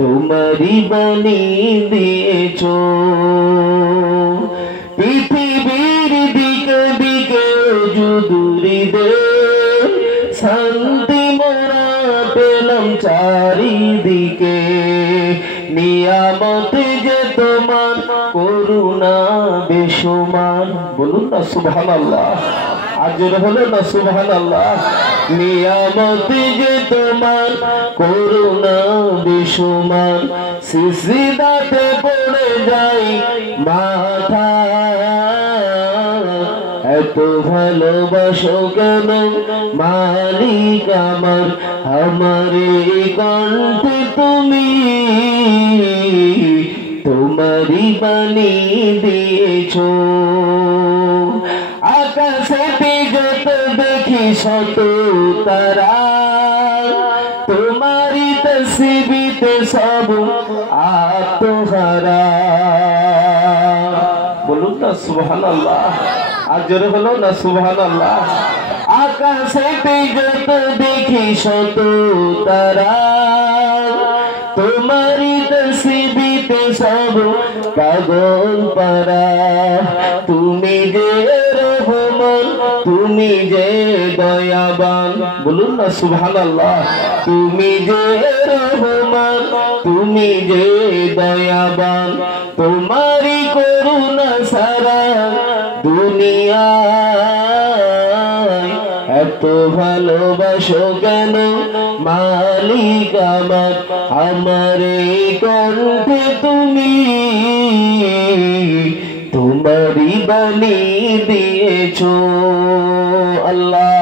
তোমারি বানিয়ে দিয়েছো। পৃথিবীর দিকে দিকে যুদুরি দে শান্তি মোরা পেলাম চারিদিকে। নিয়ামত যে তোমার করুণা বেসুমার। বলুন না সুবহানাল্লাহ, আর জোরে হলো না সুবহানাল্লাহ। নিয়ামত যে তোমার করুণা বেসুমার। সিজদাতে পড়ে যাই মাথা, এত ভালোবাসো কেন মালিক আমার। আমারে কণ্ঠে তুমি তোমারি বানিয়ে দিয়েছো। আকাশেতে যত দেখি শত তারা, তোমারি তসবিতে সব আত্মহারা। বলুন না সুবহানাল্লাহ, আর জোরে হলো না সুবহানাল্লাহ। আকাশেতে যত দেখি শত তারা, তোমারি তসবিতে সব পাগল পারা। তুমি যে রহমান, তুমি যে দয়াবান। বলুন না সুবহানাল্লাহ। তুমি যে রহমান, তুমি যে দয়াবান। তোমারি করুণা সারা দুনিয়ায় এত ভালোবাসো কেন মালিক আমার। আমারে কণ্ঠে তুমি তোমারি বানিয়ে দিয়েছো। আল্লাহ।